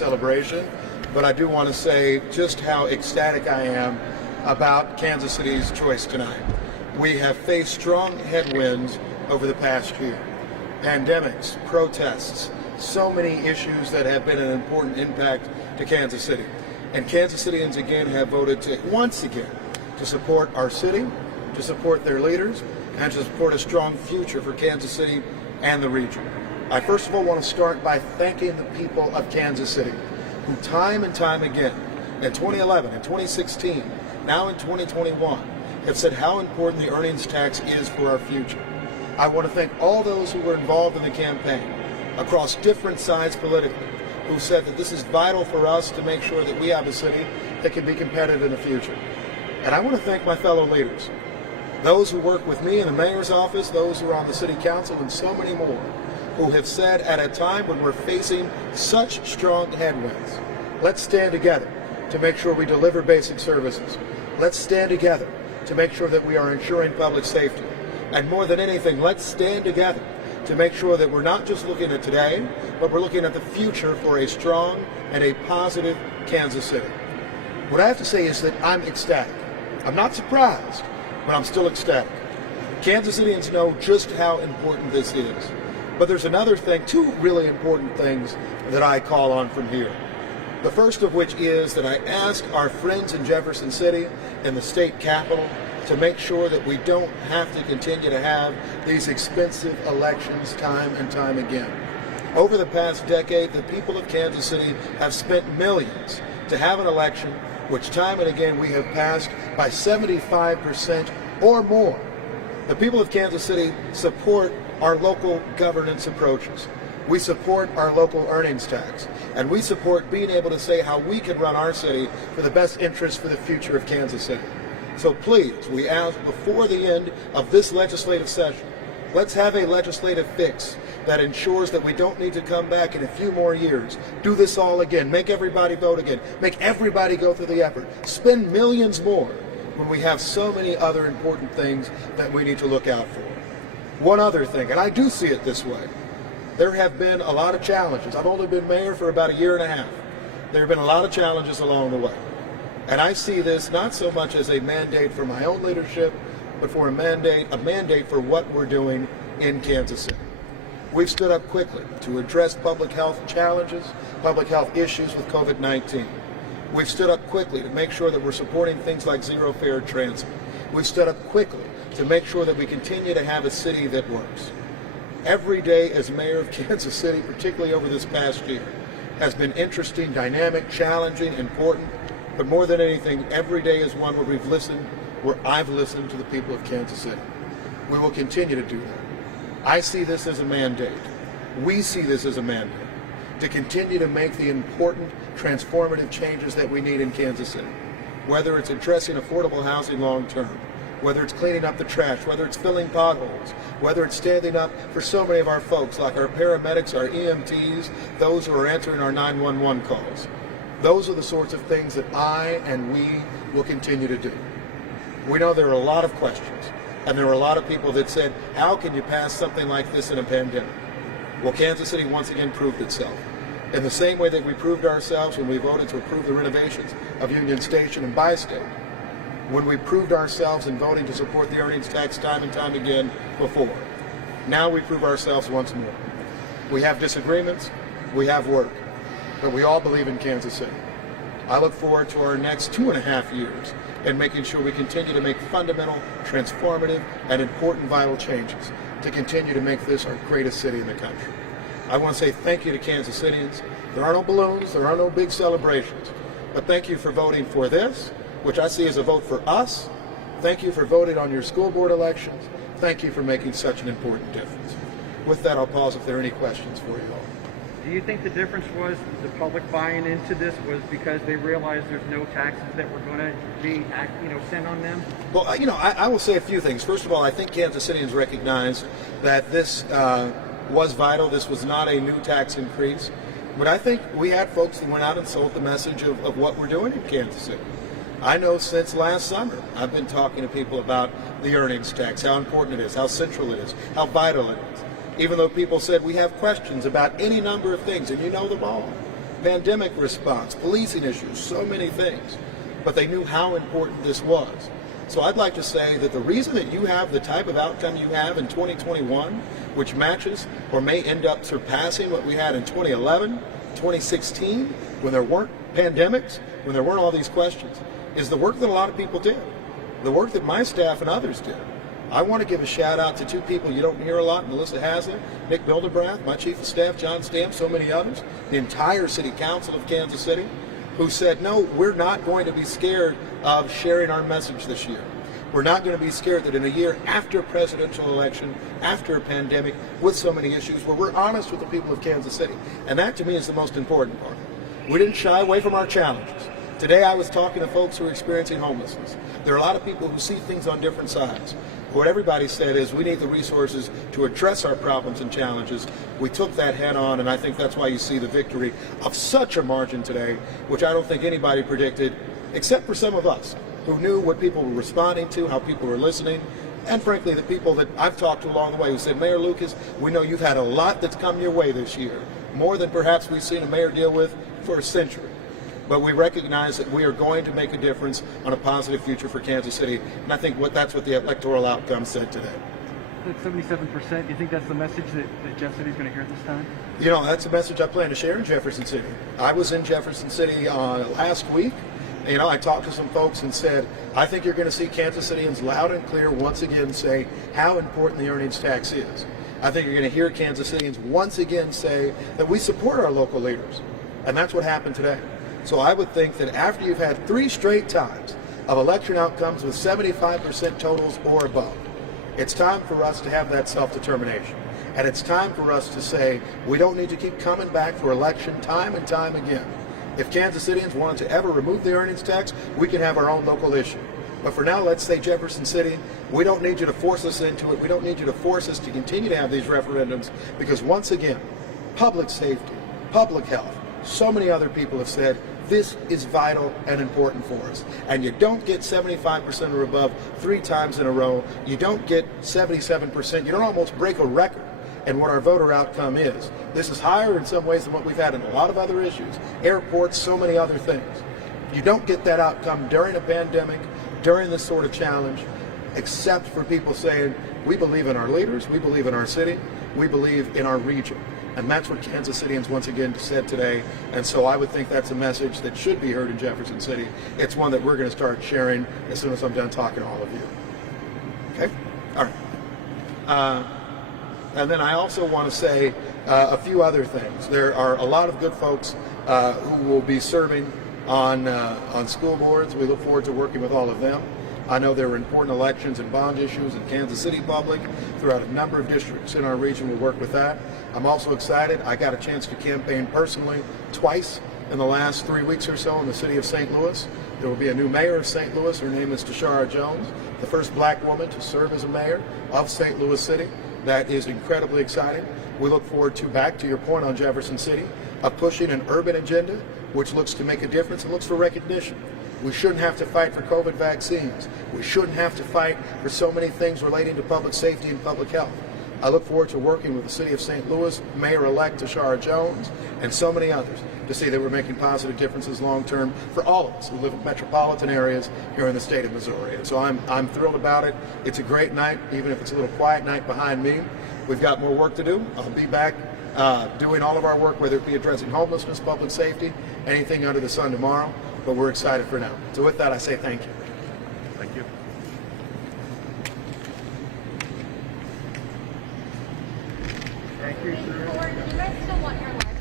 celebration, but I do want to say just how ecstatic I am about Kansas City's choice tonight. We have faced strong headwinds over the past year. Pandemics, protests, so many issues that have been an important impact to Kansas City. And Kansas Citians again have voted to, once again, to support our city, to support their leaders, and to support a strong future for Kansas City and the region. I first of all want to start by thanking the people of Kansas City, who time and time again, in 2011, in 2016, now in 2021, have said how important the earnings tax is for our future. I want to thank all those who were involved in the campaign, across different sides politically, who said that this is vital for us to make sure that we have a city that can be competitive in the future. And I want to thank my fellow leaders, those who work with me in the mayor's office, those who are on the city council, and so many more, who have said at a time when we're facing such strong headwinds, let's stand together to make sure we deliver basic services. Let's stand together to make sure that we are ensuring public safety. And more than anything, let's stand together to make sure that we're not just looking at today, but we're looking at the future for a strong and a positive Kansas City. What I have to say is that I'm ecstatic. I'm not surprised, but I'm still ecstatic. Kansas Citians know just how important this is. But there's another thing, two really important things that I call on from here. The first of which is that I ask our friends in Jefferson City and the state capitol to make sure that we don't have to continue to have these expensive elections time and time again. Over the past decade, the people of Kansas City have spent millions to have an election which time and again we have passed by 75% or more. The people of Kansas City support our local governance approaches. We support our local earnings tax, and we support being able to say how we can run our city for the best interest for the future of Kansas City. So please, we ask before the end of this legislative session, let's have a legislative fix that ensures that we don't need to come back in a few more years, do this all again, make everybody vote again, make everybody go through the effort, spend millions more when we have so many other important things that we need to look out for. One other thing, and I do see it this way, there have been a lot of challenges. I've only been mayor for about a year and a half. There have been a lot of challenges along the way. And I see this not so much as a mandate for my own leadership, but for a mandate for what we're doing in Kansas City. We've stood up quickly to address public health challenges, public health issues with COVID-19. We've stood up quickly to make sure that we're supporting things like zero fare transit. We've stood up quickly to make sure that we continue to have a city that works. Every day as mayor of Kansas City, particularly over this past year, has been interesting, dynamic, challenging, important, but more than anything, every day is one where I've listened to the people of Kansas City. We will continue to do that. I see this as a mandate. We see this as a mandate to continue to make the important, transformative changes that we need in Kansas City, whether it's addressing affordable housing long term, whether it's cleaning up the trash, whether it's filling potholes, whether it's standing up for so many of our folks, like our paramedics, our EMTs, those who are answering our 911 calls. Those are the sorts of things that I and we will continue to do. We know there are a lot of questions, and there are a lot of people that said, how can you pass something like this in a pandemic? Well, Kansas City once again proved itself. In the same way that we proved ourselves when we voted to approve the renovations of Union Station and Bi-State, when we proved ourselves in voting to support the earnings tax time and time again before. Now we prove ourselves once more. We have disagreements, we have work, but we all believe in Kansas City. I look forward to our next 2.5 years and making sure we continue to make fundamental, transformative, and important vital changes to continue to make this our greatest city in the country. I want to say thank you to Kansas Citians. There are no balloons, there are no big celebrations, but thank you for voting for this, which I see as a vote for us. Thank you for voting on your school board elections. Thank you for making such an important difference. With that, I'll pause if there are any questions for you all. Do you think the difference was the public buying into this was because they realized there's no taxes that were going to be, sent on them? Well, I will say a few things. First of all, I think Kansas Citians recognize that this was vital. This was not a new tax increase. But I think we had folks that went out and sold the message of what we're doing in Kansas City. I know since last summer, I've been talking to people about the earnings tax, how important it is, how central it is, how vital it is. Even though people said we have questions about any number of things, and you know them all. pandemic response, policing issues, so many things. But they knew how important this was. So I'd like to say that the reason that you have the type of outcome you have in 2021, which matches or may end up surpassing what we had in 2011, 2016, when there weren't pandemics, when there weren't all these questions, is the work that a lot of people did, the work that my staff and others did. I want to give a shout out to two people you don't hear a lot, Melissa Haslett, Nick Bilderbrath, my chief of staff, John Stamp, so many others, the entire city council of Kansas City, who said, no, we're not going to be scared of sharing our message this year. We're not going to be scared that in a year after a presidential election, after a pandemic, with so many issues, where we're honest with the people of Kansas City. And that, to me, is the most important part. We didn't shy away from our challenges. Today I was talking to folks who are experiencing homelessness. There are a lot of people who see things on different sides. What everybody said is we need the resources to address our problems and challenges. We took that head on, and I think that's why you see the victory of such a margin today, which I don't think anybody predicted, except for some of us who knew what people were responding to, how people were listening, and frankly the people that I've talked to along the way who said, Mayor Lucas, we know you've had a lot that's come your way this year, more than perhaps we've seen a mayor deal with for a century. But we recognize that we are going to make a difference on a positive future for Kansas City. And I think that's what the electoral outcome said today. At 77%, do you think that's the message that Jeff City's going to hear this time? You know, that's a message I plan to share in Jefferson City. I was in Jefferson City last week. You know, I talked to some folks and said, I think you're going to see Kansas Citians loud and clear once again say how important the earnings tax is. I think you're going to hear Kansas Citians once again say that we support our local leaders. And that's what happened today. So I would think that after you've had 3 straight times of election outcomes with 75% totals or above, it's time for us to have that self-determination. And it's time for us to say we don't need to keep coming back for election time and time again. If Kansas Citians wanted to ever remove the earnings tax, we can have our own local issue. But for now, let's say Jefferson City, we don't need you to force us into it. We don't need you to force us to continue to have these referendums, because once again, public safety, public health, so many other people have said this is vital and important for us. And you don't get 75% or above 3 times in a row. You don't get 77%. You don't almost break a record in what our voter outcome is. This is higher in some ways than what we've had in a lot of other issues, airports, so many other things. You don't get that outcome during a pandemic, during this sort of challenge, except for people saying, we believe in our leaders, we believe in our city, we believe in our region. And that's what Kansas Citians once again said today. And so I would think that's a message that should be heard in Jefferson City. It's one that we're going to start sharing as soon as I'm done talking to all of you. Okay? All right. And then I also want to say a few other things. There are a lot of good folks who will be serving on school boards. We look forward to working with all of them. I know there are important elections and bond issues in Kansas City public throughout a number of districts in our region. We'll work with that. I'm also excited. I got a chance to campaign personally twice in the last 3 weeks or so in the city of St. Louis. There will be a new mayor of St. Louis. Her name is Tashara Jones, the first black woman to serve as a mayor of St. Louis City. That is incredibly exciting. We look forward to, back to your point on Jefferson City, of pushing an urban agenda which looks to make a difference and looks for recognition. We shouldn't have to fight for COVID vaccines. We shouldn't have to fight for so many things relating to public safety and public health. I look forward to working with the city of St. Louis, Mayor-elect Tashara Jones, and so many others to see that we're making positive differences long-term for all of us who live in metropolitan areas here in the state of Missouri. And so I'm thrilled about it. It's a great night, even if it's a little quiet night behind me. We've got more work to do. I'll be back doing all of our work, whether it be addressing homelessness, public safety, anything under the sun tomorrow. But we're excited for now. So with that, I say thank you. Thank you. Thank you, sir. You guys still want your life?